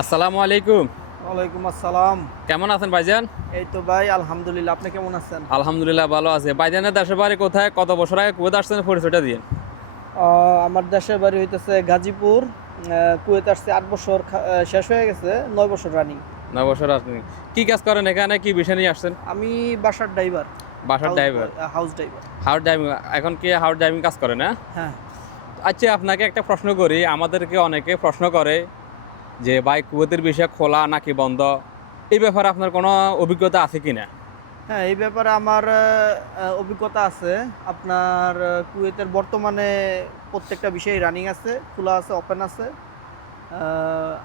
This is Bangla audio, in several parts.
আসসালামু আলাইকুম। ওয়ালাইকুম আসসালাম। কেমন আছেন ভাইজান? এই তো ভাই আলহামদুলিল্লাহ। আপনি কেমন আছেন? আলহামদুলিল্লাহ ভালো আছে। ভাইজানের দেশের বাড়ি কোথায়? কত বছর আগে কুয়েত আসছেন? পরিচয়টা দিয়ে আমার দেশের বাড়ি হইতেছে গাজীপুর। কুয়েত আসছে আট বছর শেষ হয়ে গেছে নয় বছর রানিং নয় বছর আসছেন কি কাজ করেন এখানে? কি বিষয় নিয়ে আসছেন? আমি বাসার ড্রাইভার বাসার driver house driver house driving এখন কি হাউস ড্রাইভিং কাজ করেন হ্যাঁ। আচ্ছা আপনাকে একটা প্রশ্ন করি। আমাদেরকে অনেকে প্রশ্ন করে যে বাইক কুয়েতের বিষয়ে খোলা নাকি বন্ধ এই ব্যাপারে আপনার কোনো অভিজ্ঞতা আছে কি না হ্যাঁ এই ব্যাপারে আমার অভিজ্ঞতা আছে আপনার কুয়েতের বর্তমানে প্রত্যেকটা বিষয়ে রানিং আছে খোলা আছে ওপেন আছে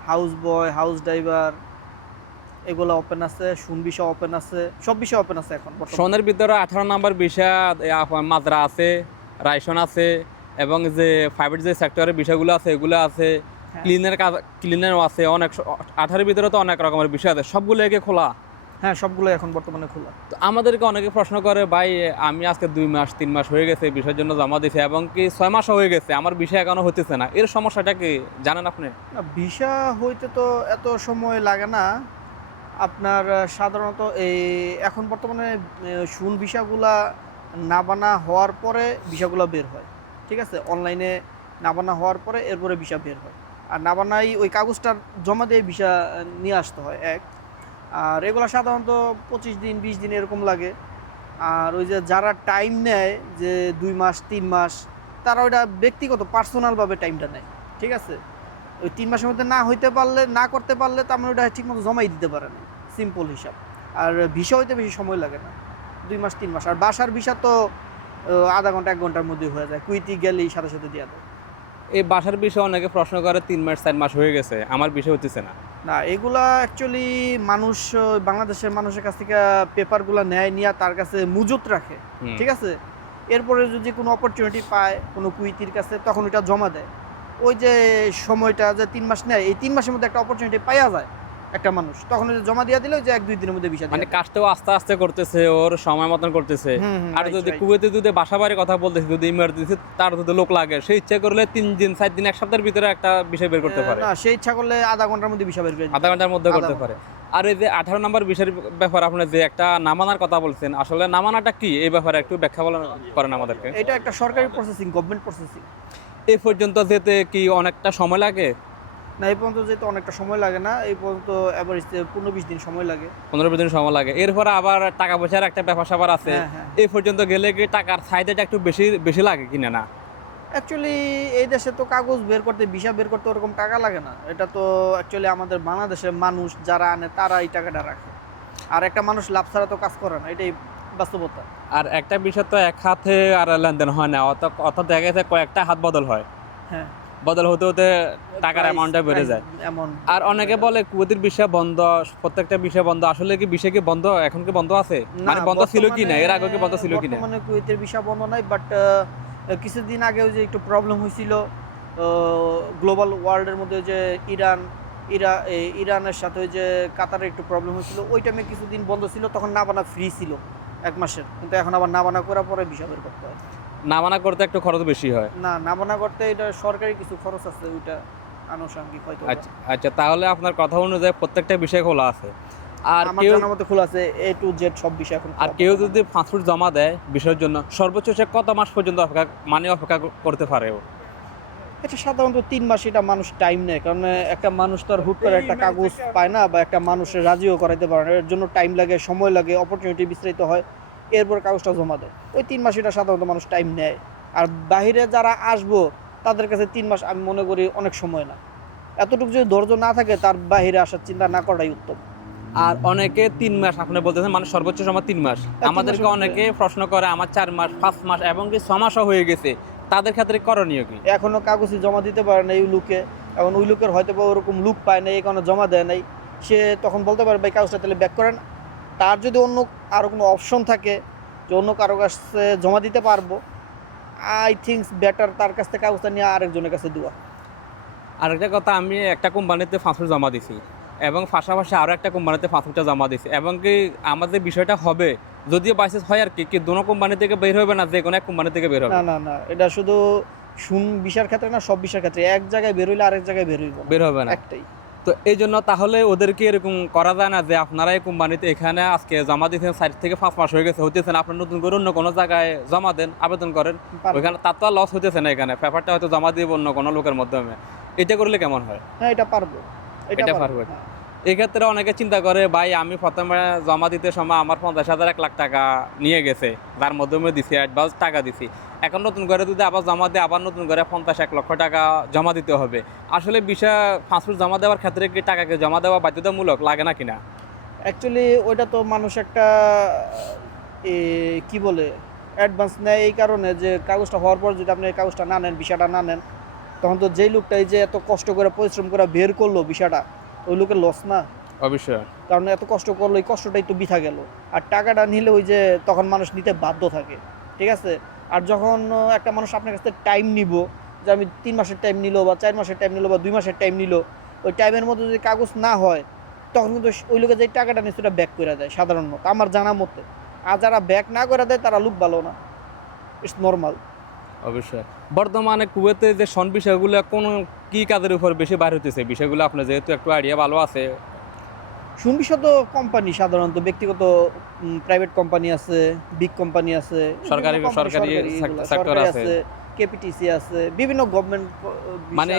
হাউস বয় হাউস ড্রাইভার এগুলো ওপেন আছে শুন বিষয় ওপেন আছে সব বিষয় ওপেন আছে এখন। সোনের ভিতরে আঠারো নাম্বার বিষয় মাদ্রা আছে রাইসন আছে এবং যে প্রাইভেট যে সেক্টরের বিষয়গুলো আছে এগুলো আছে। ক্লিনের কাজ ক্লিনারও আছে অনেক আঠারের ভিতরে তো অনেক রকমের বিষয় আছে সবগুলো একে খোলা? হ্যাঁ সবগুলো এখন বর্তমানে খোলা। তো আমাদেরকে অনেকে প্রশ্ন করে ভাই আমি আজকে দুই মাস তিন মাস হয়ে গেছে বিষয়ের জন্য জমা দিয়েছি এবং কি ছয় মাসও হয়ে গেছে আমার বিষয় এখনও হতেছে না। এর সমস্যাটা কি জানেন আপনি? ভিসা হইতে তো এত সময় লাগে না। আপনার সাধারণত এই এখন বর্তমানে শুন ভিসাগুলা না বানা হওয়ার পরে ভিসাগুলো বের হয় ঠিক আছে? অনলাইনে না বানা হওয়ার পরে এরপরে ভিসা বের হয়। আর না বানাই ওই কাগজটা জমা দিয়ে ভিসা নিয়ে আসতে হয়, এক। আর এগুলো সাধারণত পঁচিশ দিন, বিশ দিন এরকম লাগে। আর ওই যে যারা টাইম নেয়, যে দুই মাস, তিন মাস, তারা ওইটা ব্যক্তিগত পার্সোনালভাবে টাইমটা নেয়, ঠিক আছে? ওই তিন মাসের মধ্যে না হইতে পারলে, না করতে পারলে, তার মানে ওটা ঠিকমতো জমাই দিতে পারে না সিম্পল হিসাব। আর ভিসা হইতে বেশি সময় লাগে না, দুই মাস, তিন মাস। আর বাসার ভিসা তো আধা ঘণ্টা, এক ঘণ্টার মধ্যে হয়ে যায়, কুইতি গেলেই সাথে সাথে দেওয়া দেয় এই বাসার বিষয়ে অনেকে প্রশ্ন করে তিন মাস চার মাস হয়ে গেছে। আমার বিষয় হচ্ছে না। না এগুলা অ্যাকচুয়ালি মানুষ বাংলাদেশের মানুষের কাছ থেকে পেপারগুলো নেয় নিয়ে তার কাছে মজুত রাখে। ঠিক আছে? এরপরে যদি কোনো অপরচুনিটি পায় কোনো কুইতির কাছে তখন ওইটা জমা দেয়। ওই যে সময়টা যে তিন মাস নেয় এই তিন মাসের মধ্যে একটা অপরচুনিটি পাওয়া যায়। একটা মানুষ। তখন জমা দিয়ে দিলে যে এক দুই দিনের মধ্যে বিষয় মানে কাজটাও আস্তে আস্তে করতেছে ওর সময় মতন করতেছে। আর যদি কুয়েতে যদি বাসা বাড়ির কথা বলতেছে যদি ইমার্জেন্সি তার যদি লোক লাগে সে ইচ্ছা করলে তিন দিন চার দিন এক সপ্তাহের ভিতরে একটা বিষয় বের করতে পারে। না সেই ইচ্ছা করলে আধা ঘণ্টার মধ্যে বিষয় বের করে আধা ঘণ্টার মধ্যে করতে পারে। আর এই যে আঠারো নম্বর বিষয়ের ব্যাপার আপনি যে একটা নামানার কথা বলছেন আসলে নামানাটা কি? এই ব্যাপারে একটু ব্যাখ্যা বলেন করেন আমাদেরকে। এটা একটা সরকারি প্রসেসিং গভর্নমেন্ট প্রসেসিং এই পর্যন্ত যেতে কি অনেকটা সময় লাগে? না এই পর্যন্ত যেতে অনেকটা সময় লাগে না এই পর্যন্ত অ্যাভারেজ পনেরো বিশ দিন সময় লাগে। পনেরো বিশ দিন সময় লাগে। এরপরে আবার টাকা পয়সার একটা ব্যাপার স্যাপার আছে। হ্যাঁ হ্যাঁ। এই পর্যন্ত গেলে কি টাকার চাহিদাটা একটু বেশি বেশি লাগে কিনা না? অ্যাকচুয়ালি এই দেশে তো কাগজ বের করতে ভিসা বের করতে ওরকম টাকা লাগে না। এটা তো অ্যাকচুয়ালি আমাদের বাংলাদেশের মানুষ যারা আনে তারা এই টাকাটা রাখে। আর একটা মানুষ লাভ ছাড়া তো কাজ করে না এটাই বাস্তবতা। আর একটা বিষয় তো এক হাতে আর লেনদেন হয় না অত অর্থাৎ দেখা গেছে কয়েকটা হাত বদল হয়। হ্যাঁ। বদল হতে হতে টাকার অ্যামাউন্টটা বেড়ে যায়। এমন আর অনেকে বলে কুয়েতের বিষয় বন্ধ প্রত্যেকটা বিষয় বন্ধ। আসলে কি বিষয় কি বন্ধ? এখন কি বন্ধ আছে? মানে বন্ধ ছিল কি না? এর আগে কি বন্ধ ছিল কি না? বর্তমানে কুয়েতের ভিসা বন্ধ নাই বাট কিছুদিন আগে ওই যে একটু প্রবলেম হয়েছিল গ্লোবাল ওয়ার্ল্ডের মধ্যে যে ইরান ইরা ইরানের সাথে ওই যে কাতারের একটু প্রবলেম হয়েছিল ওই টাইমে কিছুদিন বন্ধ ছিল তখন না বানা ফ্রি ছিল এক মাসের। কিন্তু এখন আবার না বানা করার পরে বিষয় বের করতে হয়। না মানা করতে একটু খরচ বেশি হয়? না নামানা করতে এটা সরকারি কিছু খরচ আছে ওইটা আনুষঙ্গিক হয়তো আচ্ছা আচ্ছা তাহলে আপনার কথা অনুযায়ী প্রত্যেকটা বিষয় খোলা আছে। আর কেউ জানার মতে খোলা আছে এ টু জেড সব বিষয় এখন আর কেউ যদি পাসপোর্ট জমা দেয় বিষয়ের জন্য সর্বোচ্চ সে কত মাস পর্যন্ত অপেক্ষা মানে অপেক্ষা করতে পারে ও? এটা সাধারণত তিন মাস এটা মানুষ টাইম নেয় কারণ একটা মানুষ তো আর হুট করে একটা কাগজ পায় না বা একটা মানুষের রাজিও করাইতে পারে না এর জন্য টাইম লাগে সময় লাগে অপরচুনিটি বিস্তারিত হয়। এরপর কাগজটা জমা দেয়। ওই তিন মাস এটা সাধারণত মানুষ টাইম নেয়। আর বাইরে যারা আসব তাদের কাছে তিন মাস আমি মনে করি অনেক সময় না। এতটুকু যদি ধৈর্য না থাকে তার বাইরে আসার চিন্তা না করাই উত্তম। আর অনেকে তিন মাস আপনি বলতেছেন মানে সর্বোচ্চ সময় তিন মাস। আমাদেরকে অনেকে প্রশ্ন করে আমার চার মাস পাঁচ মাস এবং কি ছ মাসও হয়ে গেছে। তাদের ক্ষেত্রে করণীয় কি? এখনও কাগজই জমা দিতে পারে না এই লুকে। এখন ওই লুকের হয়তো বা ওরকম লুক পায় না এই কারণে জমা দেয় নাই। সে তখন বলতে পারে ভাই কাগজটা তাহলে ব্যাক করেন। তার যদি অন্য আরও কোনো অপশন থাকে যে অন্য কারও কাছে জমা দিতে পারব আই থিঙ্কস বেটার তার কাছ থেকে কাগজটা নিয়ে আরেকজনের কাছে দেওয়া। আরেকটা কথা আমি একটা কোম্পানিতে পাসপোর্ট জমা দিছি এবং পাশাপাশি আরও একটা কোম্পানিতে পাসপোর্টটা জমা দিছি এবং কি আমাদের বিষয়টা হবে যদিও বাইসেস হয় আর কি কি দুনো কোম্পানি থেকে বের হবে না যে কোনো এক কোম্পানি থেকে বের হবে। না না না এটা শুধু শুন বিষয়ের ক্ষেত্রে না সব বিষয়ের ক্ষেত্রে। এক জায়গায় বেরোইলে আরেক জায়গায় বেরোইব না। বের হবে না। একটাই। তো এই জন্য তাহলে ওদেরকে এরকম করা যায় না যে আপনারা এই কোম্পানিতে এখানে আজকে জমা দিয়েছেন চার থেকে পাঁচ মাস হয়ে গেছে হতেছেন আপনার নতুন করে অন্য কোনো জায়গায় জমা দেন আবেদন করেন। ওইখানে তার তো আর লস হতেছে না এখানে। পেপারটা হয়তো জমা দিয়ে অন্য কোনো লোকের মাধ্যমে। এটা করলে কেমন হয়? হ্যাঁ এটা পারব। এটা পারব। এক্ষেত্রে অনেকে চিন্তা করে, ভাই, আমি প্রথমে জমা দিতে সময় আমার পঞ্চাশ হাজার, এক লাখ টাকা নিয়ে গেছে। যার মাধ্যমে দিছি অ্যাডভান্স টাকা দিছি। এখন নতুন করে যদি আবার জমা দিয়ে, আবার নতুন করে পঞ্চাশ, এক লক্ষ টাকা জমা দিতে হবে। আসলে বিষয়, পাসপোর্ট জমা দেওয়ার ক্ষেত্রে কি টাকাকে জমা দেওয়া বাধ্যতামূলক লাগে না কিনা? অ্যাকচুয়ালি ওইটা তো মানুষ একটা কি বলে অ্যাডভান্স নেয় এই কারণে যে, কাগজটা হওয়ার পর যদি আপনি এই কাগজটা না নেন, বিষয়টা না নেন, তখন তো যেই লোকটা এই যে এত কষ্ট করে, পরিশ্রম করে বের করল বিষয়টা ওই লোকের লস না। অবশ্যই। কারণ এত কষ্ট করল এই কষ্টটাই তো বিথা গেল। আর টাকাটা নিলে ওই যে তখন মানুষ নিতে বাধ্য থাকে ঠিক আছে? আর যখন একটা মানুষ আপনার কাছ থেকে টাইম নিব যে আমি তিন মাসের টাইম নিল বা চার মাসের টাইম নিল বা দুই মাসের টাইম নিল ওই টাইমের মধ্যে যদি কাগজ না হয় তখন কিন্তু ওই লোকে যে টাকাটা নিয়ে সেটা ব্যাক করে দেয় সাধারণত আমার জানা মতে। আর যারা ব্যাক না করে দেয় তারা লুক ভালো না। ইটস নর্মাল অবশ্যই। বর্তমানে কুয়েতে যে সন বিষয়গুলো কোন কি কাজের উপর বেশি বার হতেছে বিষয়গুলো আপনার যেহেতু একটু আইডিয়া ভালো আছে। সুনবিশত কোম্পানি সাধারণত ব্যক্তিগত প্রাইভেট কোম্পানি আছে বিগ কোম্পানি আছে সরকারি- সরকারি সরকারি আছে। কেপিটিসি আছে বিভিন্ন গভর্নমেন্ট মানে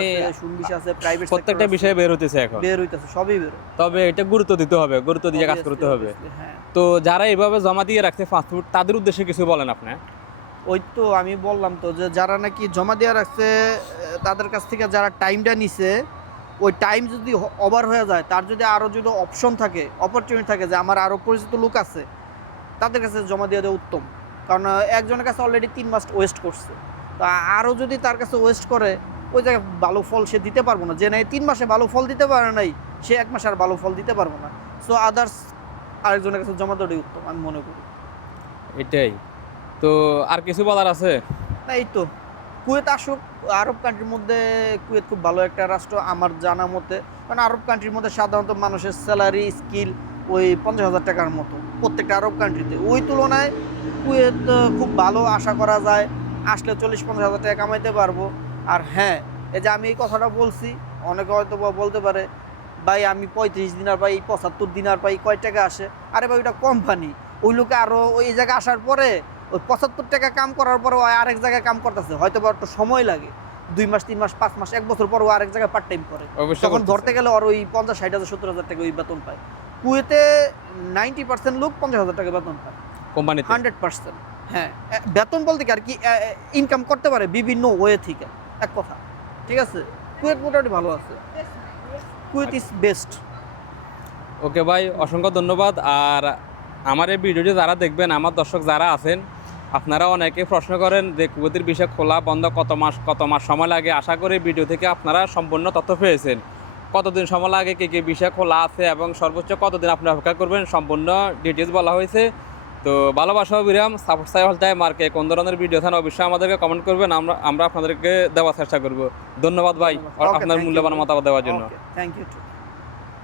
আছে প্রাইভেট প্রত্যেকটা বিষয়ে বের হতেছে এখন? বের হইতেছে সবই বের তবে এটা গুরুত্ব দিতে হবে গুরুত্ব দিয়ে কাজ করতে হবে। হ্যাঁ। তো যারা এইভাবে জমা দিয়ে রাখছে পাসপোর্ট তাদের উদ্দেশ্যে কিছু বলেন আপনি। ওই তো আমি বললাম তো যে যারা নাকি জমা দেওয়া রাখছে তাদের কাছ থেকে যারা টাইমটা নিছে, ওই টাইম যদি ওভার হয়ে যায়, তার যদি আরও যদি অপশন থাকে অপরচুনিটি থাকে যে আমার আরও পরিচিত লোক আছে, তাদের কাছে জমা দিয়ে দেওয়া উত্তম। কারণ একজনের কাছে অলরেডি তিন মাস ওয়েস্ট করছে। তো আরও যদি তার কাছে ওয়েস্ট করে, ওই জায়গায় ভালো ফল সে দিতে পারব না। যে নাই তিন মাসে ভালো ফল দিতে পারে নাই, সে এক মাসে আর ভালো ফল দিতে পারব না। সো আদার্স আরেকজনের কাছে জমা দেওয়াটাই উত্তম, আমি মনে করি। এটাই। তো আর কিছু বলার আছে? এই তো, কুয়েত আসুক, আরব কান্ট্রির মধ্যে কুয়েত খুব ভালো একটা রাষ্ট্র আমার জানা মতে। কারণ আরব কান্ট্রির মধ্যে সাধারণত মানুষের স্যালারি স্কিল ওই পঞ্চাশ হাজার টাকার মতো প্রত্যেকটা আরব কান্ট্রিতে ওই তুলনায় কুয়েত খুব ভালো আশা করা যায়। আসলে চল্লিশ, পঞ্চাশ হাজার টাকা কামাইতে পারব। আর হ্যাঁ এই যে আমি এই কথাটা বলছি, অনেকে হয়তো বলতে পারে, ভাই, আমি পঁয়ত্রিশ দিনার পাই পঁচাত্তর দিনার পাই কয় টাকা আসে? আরে ভাই, ওইটা কোম্পানি ওই লোকে আরও ওই জায়গায় আসার পরে ওই পঁচাত্তর টাকা কাম করার পরে আরেক জায়গায় কাম করতেছে হয়তো বা একটু সময় লাগে। দুই মাস তিন মাস পাঁচ মাস এক বছর পর ও আরেক জায়গায় পার্ট টাইম করে তখন ধরতে গেলে ওর ওই পঞ্চাশ ষাট হাজার সত্তর হাজার টাকা ওই বেতন পায়। কুয়েতে নাইনটি পার্সেন্ট লোক পঞ্চাশ হাজার টাকা বেতন পায়। কোম্পানিতে হান্ড্রেড পার্সেন্ট হ্যাঁ। বেতন বলতে কি আর কি ইনকাম করতে পারে বিভিন্ন ওয়ে থেকে এক কথা। ঠিক আছে? কুয়েত মোটামুটি ভালো আছে। কুয়েত ইজ বেস্ট ওকে ভাই অসংখ্য ধন্যবাদ। আর আমার এই ভিডিওটি যারা দেখবেন আমার দর্শক যারা আছেন আপনারা অনেকে প্রশ্ন করেন যে কুয়েতের বিষয় খোলা বন্ধ কত মাস কত মাস সময় লাগে? আশা করি ভিডিও থেকে আপনারা সম্পূর্ণ তথ্য পেয়েছেন। কতদিন সময় লাগে কী কী বিষয় খোলা আছে এবং সর্বোচ্চ কতদিন আপনি অপেক্ষা করবেন সম্পূর্ণ ডিটেলস বলা হয়েছে। তো ভালোবাসা বিরাম সাপোর্ট সাই হলটাই মার্কে কোন ধরনের ভিডিও থান অবশ্যই আমাদেরকে কমেন্ট করবেন আমরা আমরা আপনাদেরকে দেওয়ার চেষ্টা করব। ধন্যবাদ ভাই আপনার মূল্যবান মতামত দেওয়ার জন্য। Thank you